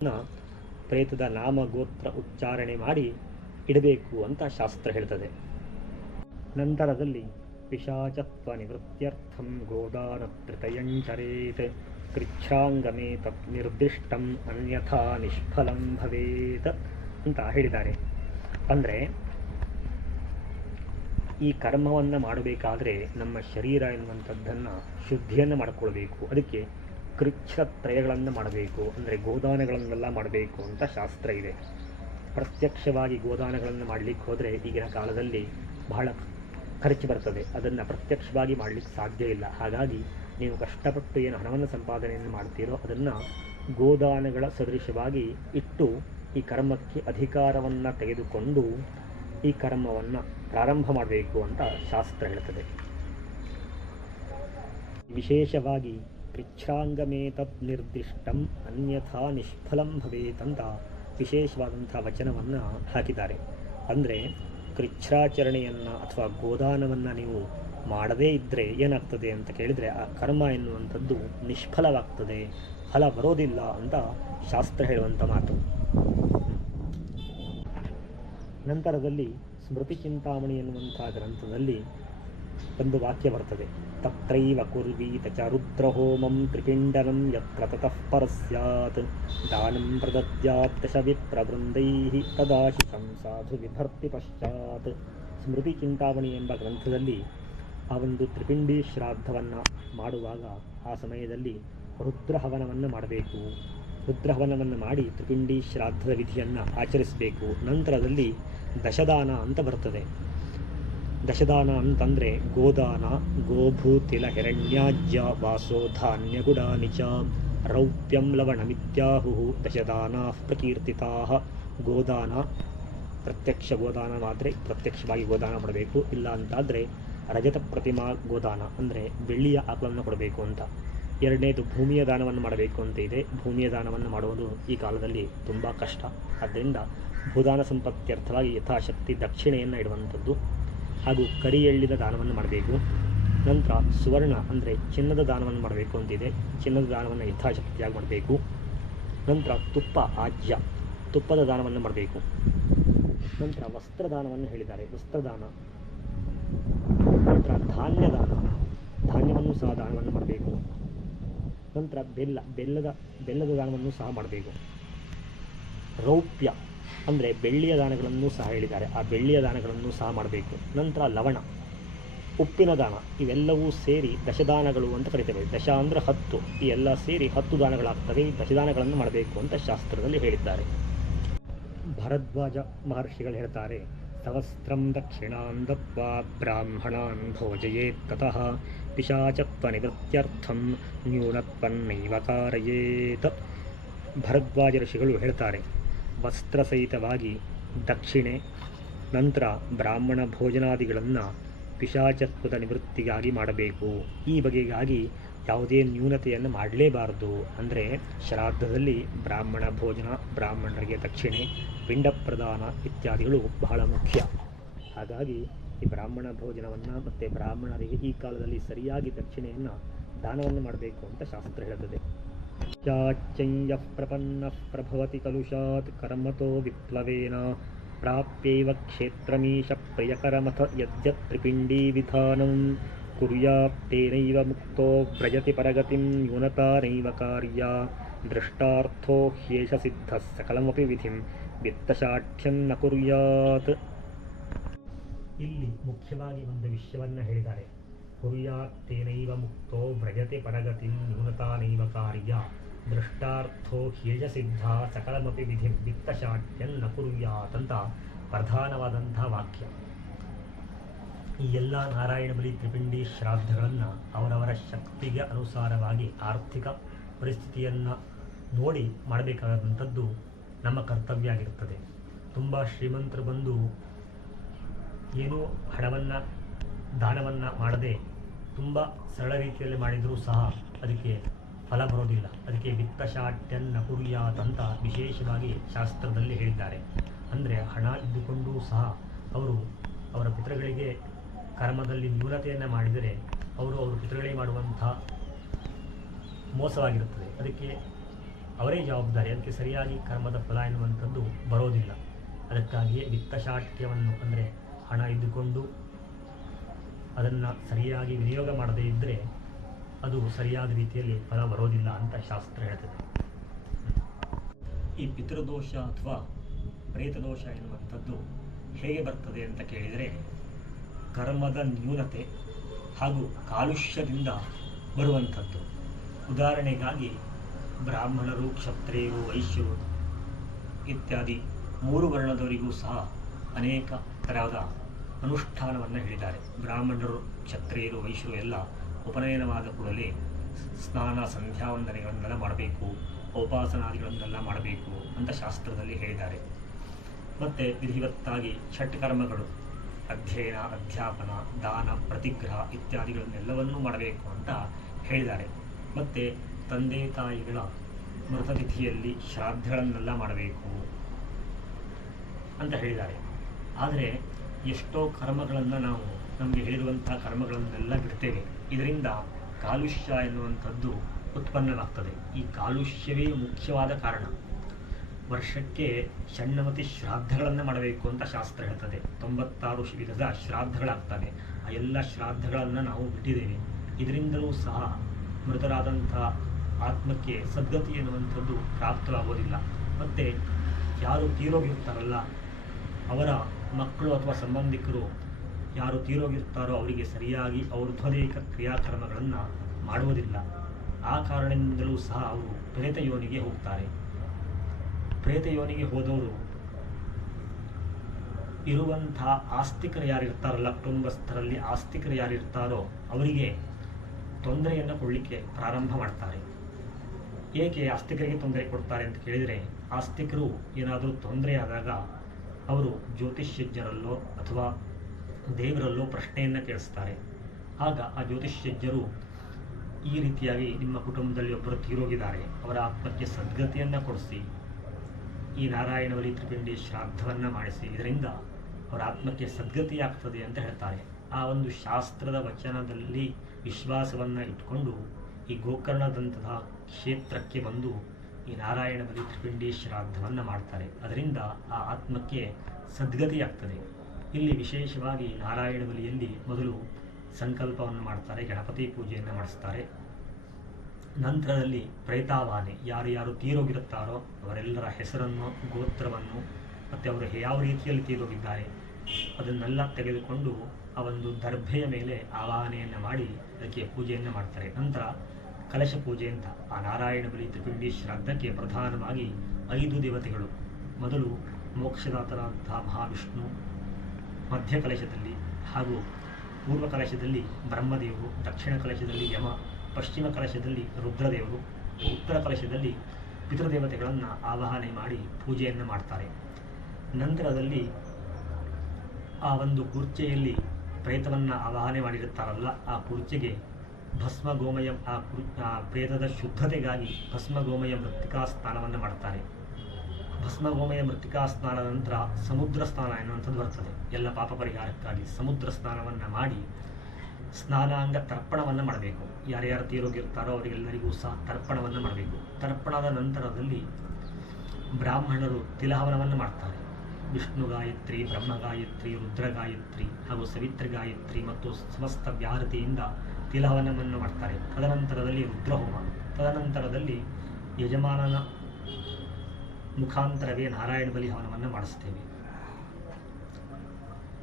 ಪ್ರೇತದ ನಾಮ ಗೋತ್ರ ಉಚ್ಚಾರಣೆ ಮಾಡಿ ಇಡಬೇಕು ಅಂತ ಶಾಸ್ತ್ರ ಹೇಳ್ತದೆ. ನಂತರದಲ್ಲಿ ಪಿಶಾಚತ್ವ ನಿವೃತ್ತ್ಯರ್ಥಂ ಗೋದಾನ ತೃತಯಂಚರೇತ್ ಕೃಚ್ಛ್ರಾಂಗಮೇ ತತ್ ನಿರ್ದಿಷ್ಟಂ ಅನ್ಯಥಾ ನಿಷ್ಫಲಂ ಭವೇತ್ ಅಂತ ಹೇಳಿದ್ದಾರೆ. ಅಂದರೆ ಈ ಕರ್ಮವನ್ನು ಮಾಡಬೇಕಾದ್ರೆ ನಮ್ಮ ಶರೀರ ಎನ್ನುವಂಥದ್ದನ್ನು ಶುದ್ಧಿಯನ್ನು ಮಾಡಿಕೊಳ್ಬೇಕು. ಅದಕ್ಕೆ ಕೃಚ್ಛ್ರತ್ರಯಗಳನ್ನು ಮಾಡಬೇಕು, ಅಂದರೆ ಗೋದಾನಗಳನ್ನೆಲ್ಲ ಮಾಡಬೇಕು ಅಂತ ಶಾಸ್ತ್ರ ಇದೆ. ಪ್ರತ್ಯಕ್ಷವಾಗಿ ಗೋದಾನಗಳನ್ನು ಮಾಡಲಿಕ್ಕೆ ಹೋದರೆ ಈಗಿನ ಕಾಲದಲ್ಲಿ ಬಹಳ ಖರ್ಚು ಬರ್ತದೆ. ಅದನ್ನು ಪ್ರತ್ಯಕ್ಷವಾಗಿ ಮಾಡಲಿಕ್ಕೆ ಸಾಧ್ಯ ಇಲ್ಲ. ಹಾಗಾಗಿ ನೀವು ಕಷ್ಟಪಟ್ಟು ಏನು ಹಣವನ್ನು ಸಂಪಾದನೆಯನ್ನು ಮಾಡ್ತೀರೋ ಅದನ್ನು ಗೋದಾನಗಳ ಸದೃಶವಾಗಿ ಇಟ್ಟು ಈ ಕರ್ಮಕ್ಕೆ ಅಧಿಕಾರವನ್ನು ತೆಗೆದುಕೊಂಡು ಈ ಕರ್ಮವನ್ನು ಪ್ರಾರಂಭ ಮಾಡಬೇಕು ಅಂತ ಶಾಸ್ತ್ರ ಹೇಳ್ತದೆ. ವಿಶೇಷವಾಗಿ ಕೃಚ್ಛ್ರಾಂಗಮೇ ತತ್ ನಿರ್ದಿಷ್ಟಂ ಅನ್ಯಥಾ ನಿಷ್ಫಲಂ ಭವೇತ್ ಅಂತ ವಿಶೇಷವಾದಂಥ ವಚನವನ್ನು ಹಾಕಿದ್ದಾರೆ. ಅಂದರೆ ಕೃಚ್ಛ್ರಾಚರಣೆಯನ್ನು ಅಥವಾ ಗೋದಾನವನ್ನು ನೀವು ಮಾಡದೇ ಇದ್ದರೆ ಏನಾಗ್ತದೆ ಅಂತ ಕೇಳಿದರೆ ಆ ಕರ್ಮ ಎನ್ನುವಂಥದ್ದು ನಿಷ್ಫಲವಾಗ್ತದೆ, ಫಲ ಬರೋದಿಲ್ಲ ಅಂತ ಶಾಸ್ತ್ರ ಹೇಳುವಂಥ ಮಾತು. ನಂತರದಲ್ಲಿ ಸ್ಮೃತಿ ಚಿಂತಾಮಣಿ ಎನ್ನುವಂಥ ಗ್ರಂಥದಲ್ಲಿ ಒಂದು ವಾಕ್ಯ ಬರ್ತದೆ. ತತ್ರೈವ ಕುರ್ವೀತ ಚ ರುದ್ರಹೋಮಂ ತ್ರಿಪಿಂಡನಂ ಯತ್ರ ತತಃ ಪರಸ್ಯಾತ್ ದಾನಂ ಪ್ರದದ್ಯಾತ್ ದಶ ವಿಪ್ರವೃಂದೈಃ ತದಾಶಿಷಂ ಸಾಧು ವಿಭರ್ತಿ ಪಶ್ಚಾತ್. ಸ್ಮೃತಿ ಚಿಂತಾಮಣಿ ಎಂಬ ಗ್ರಂಥದಲ್ಲಿ ಆ ಒಂದು ತ್ರಿಪಿಂಡಿ ಶ್ರಾದ್ದವನ್ನು ಮಾಡುವಾಗ ಆ ಸಮಯದಲ್ಲಿ ರುದ್ರಹವನವನ್ನು ಮಾಡಬೇಕು. ರುದ್ರಹವನವನ್ನು ಮಾಡಿ ತ್ರಿಪಿಂಡಿ ಶ್ರಾದ್ದದ ವಿಧಿಯನ್ನು ಆಚರಿಸಬೇಕು. ನಂತರದಲ್ಲಿ ದಶದಾನ ಅಂತ ಬರ್ತದೆ. ದಶದಾನ ಅಂತಂದರೆ ಗೋದಾನ, ಗೋಭೂತಿಲ ಹಿರಣ್ಯಾಜ್ಯ ವಾಸೋ ಧಾನ್ಯ ಗುಡಾನಿ ಚ ರೌಪ್ಯಂ ಲವಣಮಿತ್ಯಾಹು ದಶದಾನಾ ಪ್ರಕೀರ್ತಿತಾ. ಗೋದಾನ ಪ್ರತ್ಯಕ್ಷ ಗೋದಾನವಾದರೆ ಪ್ರತ್ಯಕ್ಷವಾಗಿ ಗೋದಾನ ಮಾಡಬೇಕು, ಇಲ್ಲ ಅಂತಾದರೆ ರಜತ ಪ್ರತಿಮಾ ಗೋದಾನ ಅಂದರೆ ಬೆಳ್ಳಿಯ ಆಕಳನ್ನು ಕೊಡಬೇಕು ಅಂತ. ಎರಡನೇದು ಭೂಮಿಯ ದಾನವನ್ನು ಮಾಡಬೇಕು ಅಂತ ಇದೆ. ಭೂಮಿಯ ದಾನವನ್ನು ಮಾಡುವುದು ಈ ಕಾಲದಲ್ಲಿ ತುಂಬ ಕಷ್ಟ. ಆದ್ದರಿಂದ ಭೂದಾನ ಸಂಪತ್ತ್ಯರ್ಥವಾಗಿ ಯಥಾಶಕ್ತಿ ದಕ್ಷಿಣೆಯನ್ನು ಇಡುವಂಥದ್ದು. ಹಾಗೂ ಕರಿ ಎಳ್ಳಿನ ದಾನವನ್ನು ಮಾಡಬೇಕು. ನಂತರ ಸುವರ್ಣ ಅಂದರೆ ಚಿನ್ನದ ದಾನವನ್ನು ಮಾಡಬೇಕು ಅಂತಿದೆ. ಚಿನ್ನದ ದಾನವನ್ನು ಯಥಾಶಕ್ತಿಯಾಗಿ ಮಾಡಬೇಕು. ನಂತರ ತುಪ್ಪ ಆಜ್ಯ, ತುಪ್ಪದ ದಾನವನ್ನು ಮಾಡಬೇಕು. ನಂತರ ವಸ್ತ್ರದಾನವನ್ನು ಹೇಳಿದ್ದಾರೆ, ವಸ್ತ್ರದಾನ. ನಂತರ ಧಾನ್ಯದಾನ, ಧಾನ್ಯವನ್ನು ಸಹ ದಾನವನ್ನು ಮಾಡಬೇಕು. ನಂತರ ಬೆಲ್ಲದ ದಾನವನ್ನು ಸಹ ಮಾಡಬೇಕು. ರೌಪ್ಯ ಅಂದರೆ ಬೆಳ್ಳಿಯ ದಾನಗಳನ್ನು ಸಹ ಹೇಳಿದ್ದಾರೆ, ಆ ಬೆಳ್ಳಿಯ ದಾನಗಳನ್ನು ಸಹ ಮಾಡಬೇಕು. ನಂತರ ಲವಣ, ಉಪ್ಪಿನ ದಾನ. ಇವೆಲ್ಲವೂ ಸೇರಿ ದಶದಾನಗಳು ಅಂತ ಕರೀತೇವೆ. ದಶ ಅಂದರೆ 10, ಈ ಎಲ್ಲ ಸೇರಿ 10 ದಾನಗಳಾಗ್ತವೆ. ಈ ದಶದಾನಗಳನ್ನು ಮಾಡಬೇಕು ಅಂತ ಶಾಸ್ತ್ರದಲ್ಲಿ ಹೇಳಿದ್ದಾರೆ. ಭರದ್ವಾಜ ಮಹರ್ಷಿಗಳು ಹೇಳ್ತಾರೆ, ಸವಸ್ತ್ರಂ ದಕ್ಷಿಣಾನ್ ದತ್ವಾ ಬ್ರಾಹ್ಮಣಾನ್ ಭೋಜಯೇತ್ ತತಃ ಪಿಶಾಚತ್ವ ನಿವೃತ್ತ್ಯರ್ಥಂ ನ್ಯೂನತ್ವನ್ನೈವ ಕಾರಯೇತ್. ಭರದ್ವಾಜ ಋಷಿಗಳು ಹೇಳ್ತಾರೆ, ವಸ್ತ್ರ ಸಹಿತವಾಗಿ ದಕ್ಷಿಣೆ, ನಂತರ ಬ್ರಾಹ್ಮಣ ಭೋಜನಾದಿಗಳನ್ನು ಪಿಶಾಚತ್ವದ ನಿವೃತ್ತಿಗಾಗಿ ಮಾಡಬೇಕು. ಈ ಬಗೆಗಾಗಿ ಯಾವುದೇ ನ್ಯೂನತೆಯನ್ನು ಮಾಡಲೇಬಾರದು. ಅಂದರೆ ಶ್ರಾದ್ದದಲ್ಲಿ ಬ್ರಾಹ್ಮಣ ಭೋಜನ, ಬ್ರಾಹ್ಮಣರಿಗೆ ದಕ್ಷಿಣೆ, ಪಿಂಡ ಪ್ರದಾನ ಇತ್ಯಾದಿಗಳು ಬಹಳ ಮುಖ್ಯ. ಹಾಗಾಗಿ ಈ ಬ್ರಾಹ್ಮಣ ಭೋಜನವನ್ನು ಮತ್ತು ಬ್ರಾಹ್ಮಣರಿಗೆ ಈ ಕಾಲದಲ್ಲಿ ಸರಿಯಾಗಿ ದಕ್ಷಿಣೆಯನ್ನು ದಾನವನ್ನು ಮಾಡಬೇಕು ಅಂತ ಶಾಸ್ತ್ರ ಹೇಳುತ್ತದೆ. ಚಾಚ್ಯಂಯ ಪ್ರಪನ್ನ ಪ್ರಭವತಿ ಕಲುಷಾತ್ ಕರ್ಮತೋ ವಿಪ್ಲವೇನ ಪ್ರಾಪ್ಯೈವ ಕ್ಷೇತ್ರಮೀಶ ಪ್ರಿಯಕರಮಥ ಯದ್ಯತ್ ತ್ರಿಪಿಂಡೀ ವಿಧಾನಂ ಕುರ್ಯಾತ್ತೇನೈವ ಮುಕ್ತೋ ವ್ರಜತಿ ಪರಗತಿಂ ನ್ಯೂನತಾ ನೈವ ಕಾರ್ಯ ದೃಷ್ಟಾರ್ಥೋ ಹ್ಯೇಷ ಸಿದ್ಧ ಸಕಲಮಪಿ ವಿಧಿಂ ವಿತ್ತಶಾಠ್ಯನ್ನ ಕುರ್ಯಾತ್. ಇಲ್ಲಿ ಮುಖ್ಯವಾಗಿ ಒಂದು ವಿಷಯವನ್ನು ಹೇಳಿದ್ದಾರೆ. ಕುರ್ಯಾತ್ತೇನೈವ ಮುಕ್ತೋ ವ್ರಜತಿ ಪರಗತಿಂ ನ್ಯೂನತಾ ನೈವ ಕಾರ್ಯ ದೃಷ್ಟಾರ್ಥೋ ಹ್ಯೇಷ ಸಿದ್ಧ ಸಕಲಮಪಿ ವಿಧಿಂ ವಿತ್ತಶಾಠ್ಯನ್ನ ಕುರ್ಯಾತ್ ಅಂತ ಪ್ರಧಾನವಾದಂಥ ವಾಕ್ಯ. ಈ ಎಲ್ಲ ನಾರಾಯಣ ಬಲಿ ತ್ರಿಪಿಂಡಿ ಶ್ರಾದ್ದಗಳನ್ನು ಅವರವರ ಶಕ್ತಿಗೆ ಅನುಸಾರವಾಗಿ ಆರ್ಥಿಕ ಪರಿಸ್ಥಿತಿಯನ್ನು ನೋಡಿ ಮಾಡಬೇಕಾದಂಥದ್ದು ನಮ್ಮ ಕರ್ತವ್ಯ ಆಗಿರುತ್ತದೆ. ತುಂಬ ಶ್ರೀಮಂತರು ಬಂದು ಏನೂ ಹಣವನ್ನು ದಾನವನ್ನು ಮಾಡದೆ ತುಂಬ ಸರಳ ರೀತಿಯಲ್ಲಿ ಮಾಡಿದರೂ ಸಹ ಅದಕ್ಕೆ ಫಲ ಬರೋದಿಲ್ಲ. ಅದಕ್ಕೆ ವಿತ್ತಶಾಠ್ಯನ್ನ ಕುರ್ಯಾತ್ ಅಂತ ವಿಶೇಷವಾಗಿ ಶಾಸ್ತ್ರದಲ್ಲಿ ಹೇಳಿದ್ದಾರೆ. ಅಂದರೆ ಹಣ ಇದ್ದುಕೊಂಡೂ ಸಹ ಅವರು ಅವರ ಪಿತೃಗಳಿಗೆ ಕರ್ಮದಲ್ಲಿ ನ್ಯೂನತೆಯನ್ನು ಮಾಡಿದರೆ ಅವರು ಪಿತೃಗಳಿಗೆ ಮಾಡುವಂಥ ಮೋಸವಾಗಿರುತ್ತದೆ. ಅದಕ್ಕೆ ಅವರೇ ಜವಾಬ್ದಾರಿ. ಅದಕ್ಕೆ ಸರಿಯಾಗಿ ಕರ್ಮದ ಫಲ ಎನ್ನುವಂಥದ್ದು ಬರೋದಿಲ್ಲ. ಅದಕ್ಕಾಗಿಯೇ ವಿತ್ತಶಾಠ್ಯವನ್ನು ಅಂದರೆ ಹಣ ಇದ್ದುಕೊಂಡು ಅದನ್ನು ಸರಿಯಾಗಿ ವಿನಿಯೋಗ ಮಾಡದೇ ಇದ್ದರೆ ಅದು ಸರಿಯಾದ ರೀತಿಯಲ್ಲಿ ಫಲ ಬರೋದಿಲ್ಲ ಅಂತ ಶಾಸ್ತ್ರ ಹೇಳ್ತದೆ. ಈ ಪಿತೃದೋಷ ಅಥವಾ ಪ್ರೇತದೋಷ ಎನ್ನುವಂಥದ್ದು ಹೇಗೆ ಬರ್ತದೆ ಅಂತ ಕೇಳಿದರೆ ಕರ್ಮದ ನ್ಯೂನತೆ ಹಾಗೂ ಕಾಲುಷ್ಯದಿಂದ ಬರುವಂಥದ್ದು. ಉದಾಹರಣೆಗಾಗಿ ಬ್ರಾಹ್ಮಣರು, ಕ್ಷತ್ರಿಯರು, ವೈಶ್ಯರು ಇತ್ಯಾದಿ 3 ವರ್ಣದವರಿಗೂ ಸಹ ಅನೇಕ ಥರದ ಅನುಷ್ಠಾನವನ್ನು ಹೇಳಿದ್ದಾರೆ. ಬ್ರಾಹ್ಮಣರು, ಕ್ಷತ್ರಿಯರು, ವೈಶ್ಯರು ಎಲ್ಲ ಉಪನಯನವಾದ ಕೂಡಲೇ ಸ್ನಾನ ಸಂಧ್ಯಾವಂದನೆಗಳನ್ನೆಲ್ಲ ಮಾಡಬೇಕು, ಉಪಾಸನಾದಿಗಳನ್ನೆಲ್ಲ ಮಾಡಬೇಕು ಅಂತ ಶಾಸ್ತ್ರದಲ್ಲಿ ಹೇಳಿದ್ದಾರೆ. ಮತ್ತು ವಿಧಿವತ್ತಾಗಿ ಷಟ್ಕರ್ಮಗಳು ಅಧ್ಯಯನ, ಅಧ್ಯಾಪನ, ದಾನ, ಪ್ರತಿಗ್ರಹ ಇತ್ಯಾದಿಗಳನ್ನೆಲ್ಲವನ್ನೂ ಮಾಡಬೇಕು ಅಂತ ಹೇಳಿದ್ದಾರೆ. ಮತ್ತು ತಂದೆ ತಾಯಿಗಳ ಮೃತತಿಥಿಯಲ್ಲಿ ಶ್ರಾದ್ದಗಳನ್ನೆಲ್ಲ ಮಾಡಬೇಕು ಅಂತ ಹೇಳಿದ್ದಾರೆ. ಆದರೆ ಎಷ್ಟೋ ಕರ್ಮಗಳನ್ನು ನಾವು ನಮಗೆ ಹೇಳಿರುವಂತಹ ಕರ್ಮಗಳನ್ನೆಲ್ಲ ಬಿಡ್ತೇವೆ. ಇದರಿಂದ ಕಾಲುಷ್ಯ ಎನ್ನುವಂಥದ್ದು ಉತ್ಪನ್ನವಾಗ್ತದೆ. ಈ ಕಾಲುಷ್ಯವೇ ಮುಖ್ಯವಾದ ಕಾರಣ. ವರ್ಷಕ್ಕೆ ಷಣ್ಣಮತಿ ಶ್ರಾದ್ದಗಳನ್ನು ಮಾಡಬೇಕು ಅಂತ ಶಾಸ್ತ್ರ ಹೇಳ್ತದೆ. 96 ವಿಧದ ಶ್ರಾದ್ದಗಳಾಗ್ತವೆ. ಆ ಎಲ್ಲ ಶ್ರಾದ್ದಗಳನ್ನು ನಾವು ಬಿಟ್ಟಿದ್ದೇವೆ. ಇದರಿಂದಲೂ ಸಹ ಮೃತರಾದಂಥ ಆತ್ಮಕ್ಕೆ ಸದ್ಗತಿ ಎನ್ನುವಂಥದ್ದು ಪ್ರಾಪ್ತವಾಗೋದಿಲ್ಲ. ಮತ್ತು ಯಾರು ತೀರೋಗಿರ್ತಾರಲ್ಲ ಅವರ ಮಕ್ಕಳು ಅಥವಾ ಸಂಬಂಧಿಕರು ಯಾರು ತೀರೋಗಿರ್ತಾರೋ ಅವರಿಗೆ ಸರಿಯಾಗಿ ಔರ್ಧ್ವದೇಕ ಕ್ರಿಯಾಕರ್ಮಗಳನ್ನು ಮಾಡುವುದಿಲ್ಲ. ಆ ಕಾರಣದಿಂದಲೂ ಸಹ ಅವರು ಪ್ರೇತ ಯೋನಿಗೆ ಹೋಗ್ತಾರೆ. ಪ್ರೇತ ಯೋನಿಗೆ ಹೋದವರು ಇರುವಂಥ ಆಸ್ತಿಕರು ಯಾರಿರ್ತಾರಲ್ಲ, ಕುಟುಂಬಸ್ಥರಲ್ಲಿ ಆಸ್ತಿಕರು ಯಾರಿರ್ತಾರೋ ಅವರಿಗೆ ತೊಂದರೆಯನ್ನು ಕೊಡಲಿಕ್ಕೆ ಪ್ರಾರಂಭ ಮಾಡ್ತಾರೆ. ಏಕೆ ಆಸ್ತಿಕರಿಗೆ ತೊಂದರೆ ಕೊಡ್ತಾರೆ ಅಂತ ಕೇಳಿದರೆ, ಆಸ್ತಿಕರು ಏನಾದರೂ ತೊಂದರೆಯಾದಾಗ ಅವರು ಜ್ಯೋತಿಷ್ಯಜ್ಞರಲ್ಲೋ ಅಥವಾ ದೇವರಲ್ಲೋ ಪ್ರಶ್ನೆಯನ್ನು ಕೇಳಿಸ್ತಾರೆ. ಆಗ ಆ ಜ್ಯೋತಿಷ್ಯಜ್ಞರು ಈ ರೀತಿಯಾಗಿ ನಿಮ್ಮ ಕುಟುಂಬದಲ್ಲಿ ಒಬ್ಬರು ತೀರೋಗಿದ್ದಾರೆ, ಅವರ ಆತ್ಮಕ್ಕೆ ಸದ್ಗತಿಯನ್ನು ಕೊಡಿಸಿ, ಈ ನಾರಾಯಣ ಬಲಿ ತ್ರಿಪಿಂಡಿ ಶ್ರಾದ್ದವನ್ನು ಮಾಡಿಸಿ, ಇದರಿಂದ ಅವರ ಆತ್ಮಕ್ಕೆ ಸದ್ಗತಿ ಆಗ್ತದೆ ಅಂತ ಹೇಳ್ತಾರೆ. ಆ ಒಂದು ಶಾಸ್ತ್ರದ ವಚನದಲ್ಲಿ ವಿಶ್ವಾಸವನ್ನು ಇಟ್ಕೊಂಡು ಈ ಗೋಕರ್ಣದಂತಹ ಕ್ಷೇತ್ರಕ್ಕೆ ಬಂದು ಈ ನಾರಾಯಣ ಬಲಿ ತ್ರಿಪಿಂಡಿ ಶ್ರಾದ್ದವನ್ನು ಮಾಡ್ತಾರೆ. ಅದರಿಂದ ಆ ಆತ್ಮಕ್ಕೆ ಸದ್ಗತಿಯಾಗ್ತದೆ. ಇಲ್ಲಿ ವಿಶೇಷವಾಗಿ ನಾರಾಯಣ ಬಲಿಯಲ್ಲಿ ಮೊದಲು ಸಂಕಲ್ಪವನ್ನು ಮಾಡ್ತಾರೆ, ಗಣಪತಿ ಪೂಜೆಯನ್ನು ಮಾಡಿಸ್ತಾರೆ. ನಂತರದಲ್ಲಿ ಪ್ರೇತಾವಾಹನೆ, ಯಾರು ತೀರೋಗಿರುತ್ತಾರೋ ಅವರೆಲ್ಲರ ಹೆಸರನ್ನು, ಗೋತ್ರವನ್ನು ಮತ್ತು ಅವರು ಯಾವ ರೀತಿಯಲ್ಲಿ ತೀರೋಗಿದ್ದಾರೆ ಅದನ್ನೆಲ್ಲ ತೆಗೆದುಕೊಂಡು ಆ ಒಂದು ದರ್ಭೆಯ ಮೇಲೆ ಆವಾಹನೆಯನ್ನು ಮಾಡಿ ಅದಕ್ಕೆ ಪೂಜೆಯನ್ನು ಮಾಡ್ತಾರೆ. ನಂತರ ಕಲಶ ಪೂಜೆ ಅಂತ ಆ ನಾರಾಯಣ ಬಲಿ ತ್ರಿಪಿಂಡಿ ಶ್ರಾದ್ದಕ್ಕೆ ಪ್ರಧಾನವಾಗಿ 5 ದೇವತೆಗಳು. ಮೊದಲು ಮೋಕ್ಷದಾತರಾದಂತಹ ಮಹಾವಿಷ್ಣು, ಮಧ್ಯ ಕಲಶದಲ್ಲಿ ಹಾಗೂ ಪೂರ್ವ ಕಲಶದಲ್ಲಿ ಬ್ರಹ್ಮದೇವರು, ದಕ್ಷಿಣ ಕಲಶದಲ್ಲಿ ಯಮ, ಪಶ್ಚಿಮ ಕಲಶದಲ್ಲಿ ರುದ್ರದೇವರು, ಉತ್ತರ ಕಲಶದಲ್ಲಿ ಪಿತೃದೇವತೆಗಳನ್ನು ಆವಾಹನೆ ಮಾಡಿ ಪೂಜೆಯನ್ನು ಮಾಡ್ತಾರೆ. ನಂತರದಲ್ಲಿ ಆ ಒಂದು ಕೂರ್ಚೆಯಲ್ಲಿ ಪ್ರೇತವನ್ನು ಆವಾಹನೆ ಮಾಡಿರುತ್ತಾರಲ್ಲ ಆ ಕೂರ್ಚೆಗೆ ಭಸ್ಮ ಗೋಮಯ, ಆ ಪ್ರೇತದ ಶುದ್ಧತೆಗಾಗಿ ಭಸ್ಮ ಗೋಮಯ ಮೃತ್ತಿಕಾ ಸ್ನಾನವನ್ನು ಮಾಡ್ತಾರೆ. ಭಸ್ಮ ಗೋಮಯ ಮೃತ್ತಿಕಾ ಸ್ನಾನದ ನಂತರ ಸಮುದ್ರ ಸ್ನಾನ ಎನ್ನುವಂಥದ್ದು ಬರ್ತದೆ. ಎಲ್ಲ ಪಾಪ ಪರಿಹಾರಕ್ಕಾಗಿ ಸಮುದ್ರ ಸ್ನಾನವನ್ನು ಮಾಡಿ ಸ್ನಾನಾಂಗ ತರ್ಪಣವನ್ನು ಮಾಡಬೇಕು. ಯಾರ್ಯಾರು ತೀರೋಗಿರ್ತಾರೋ ಅವರಿಗೆಲ್ಲರಿಗೂ ಸಹ ತರ್ಪಣವನ್ನು ಮಾಡಬೇಕು. ತರ್ಪಣದ ನಂತರದಲ್ಲಿ ಬ್ರಾಹ್ಮಣರು ತಿಲಹವನವನ್ನು ಮಾಡ್ತಾರೆ. ವಿಷ್ಣು ಗಾಯತ್ರಿ, ಬ್ರಹ್ಮ ಗಾಯತ್ರಿ, ರುದ್ರ ಗಾಯತ್ರಿ ಹಾಗೂ ಸವಿತ್ರ ಗಾಯತ್ರಿ ಮತ್ತು ಸಮಸ್ತ ವ್ಯಾಹೃತಿಯಿಂದ ತಿಲಹವನವನ್ನು ಮಾಡ್ತಾರೆ. ತದನಂತರದಲ್ಲಿ ರುದ್ರಹೋಮ, ತದನಂತರದಲ್ಲಿ ಯಜಮಾನನ ಮುಖಾಂತರವೇ ನಾರಾಯಣ ಬಲಿ ಹವನವನ್ನು ಮಾಡಿಸ್ತೇವೆ.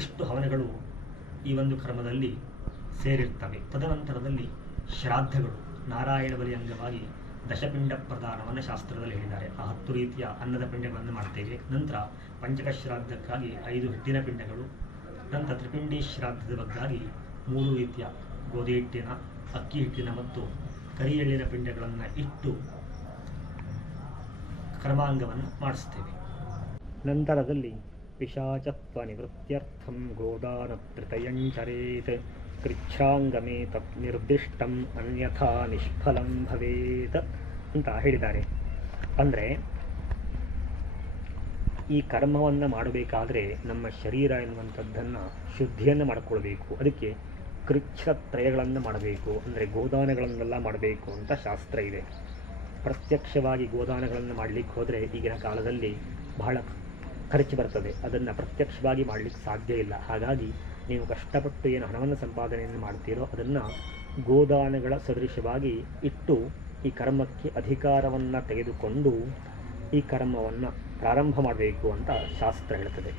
ಇಷ್ಟು ಹವನಗಳು ಈ ಒಂದು ಕ್ರಮದಲ್ಲಿ ಸೇರಿರ್ತವೆ. ತದನಂತರದಲ್ಲಿ ಶ್ರಾದ್ದಗಳು, ನಾರಾಯಣ ಬಲಿ ಅಂಗವಾಗಿ ದಶಪಿಂಡ ಪ್ರದಾನವನ್ನು ಶಾಸ್ತ್ರದಲ್ಲಿ ಹೇಳಿದ್ದಾರೆ. ಆ 10 ರೀತಿಯ ಅನ್ನದ ಪಿಂಡಗಳನ್ನು ಮಾಡ್ತೇವೆ. ನಂತರ ಪಂಚಕ ಶ್ರಾದ್ದಕ್ಕಾಗಿ 5 ಹಿಟ್ಟಿನ ಪಿಂಡಗಳು, ನಂತರ ತ್ರಿಪಿಂಡಿ ಶ್ರಾದ್ದದ ಬಗ್ಗಾಗಿ 3 ರೀತಿಯ ಗೋಧಿ ಹಿಟ್ಟಿನ, ಅಕ್ಕಿ ಹಿಟ್ಟಿನ ಮತ್ತು ಕರಿ ಎಳ್ಳಿನ ಪಿಂಡಗಳನ್ನು ಇಟ್ಟು ಕರ್ಮಾಂಗವನ್ನು ಮಾಡಿಸ್ತೇವೆ. ನಂತರದಲ್ಲಿ ಪಿಶಾಚತ್ವ ನಿವೃತ್ತ್ಯರ್ಥಂ ಗೋದಾನ ತ್ರಿತಯಂಚರೇತ್ ಕೃಚ್ಛಾಂಗಮೇ ತತ್ ನಿರ್ದಿಷ್ಟಂ ಅನ್ಯಥಾ ನಿಷ್ಫಲಂ ಭವೇತ್ ಅಂತ ಹೇಳಿದ್ದಾರೆ. ಅಂದರೆ ಈ ಕರ್ಮವನ್ನು ಮಾಡಬೇಕಾದ್ರೆ ನಮ್ಮ ಶರೀರ ಎನ್ನುವಂಥದ್ದನ್ನು ಶುದ್ಧಿಯನ್ನು ಮಾಡಿಕೊಳ್ಬೇಕು. ಅದಕ್ಕೆ ಕೃಚ್ಛತ್ರಯಗಳನ್ನು ಮಾಡಬೇಕು, ಅಂದರೆ ಗೋದಾನಗಳನ್ನೆಲ್ಲ ಮಾಡಬೇಕು ಅಂತ ಶಾಸ್ತ್ರ ಇದೆ. ಪ್ರತ್ಯಕ್ಷವಾಗಿ ಗೋದಾನಗಳನ್ನು ಮಾಡಲಿಕ್ಕೆ ಹೋದರೆ ಈಗಿನ ಕಾಲದಲ್ಲಿ ಬಹಳ ಖರ್ಚು ಬರ್ತದೆ. ಅದನ್ನು ಪ್ರತ್ಯಕ್ಷವಾಗಿ ಮಾಡಲಿಕ್ಕೆ ಸಾಧ್ಯ ಇಲ್ಲ. ಹಾಗಾಗಿ ನೀವು ಕಷ್ಟಪಟ್ಟು ಏನು ಹಣವನ್ನು ಸಂಪಾದನೆಯನ್ನು ಮಾಡ್ತೀರೋ ಅದನ್ನು ಗೋದಾನಗಳ ಸದೃಶವಾಗಿ ಇಟ್ಟು ಈ ಕರ್ಮಕ್ಕೆ ಅಧಿಕಾರವನ್ನು ತೆಗೆದುಕೊಂಡು ಈ ಕರ್ಮವನ್ನು ಪ್ರಾರಂಭ ಮಾಡಬೇಕು ಅಂತ ಶಾಸ್ತ್ರ ಹೇಳ್ತದೆ.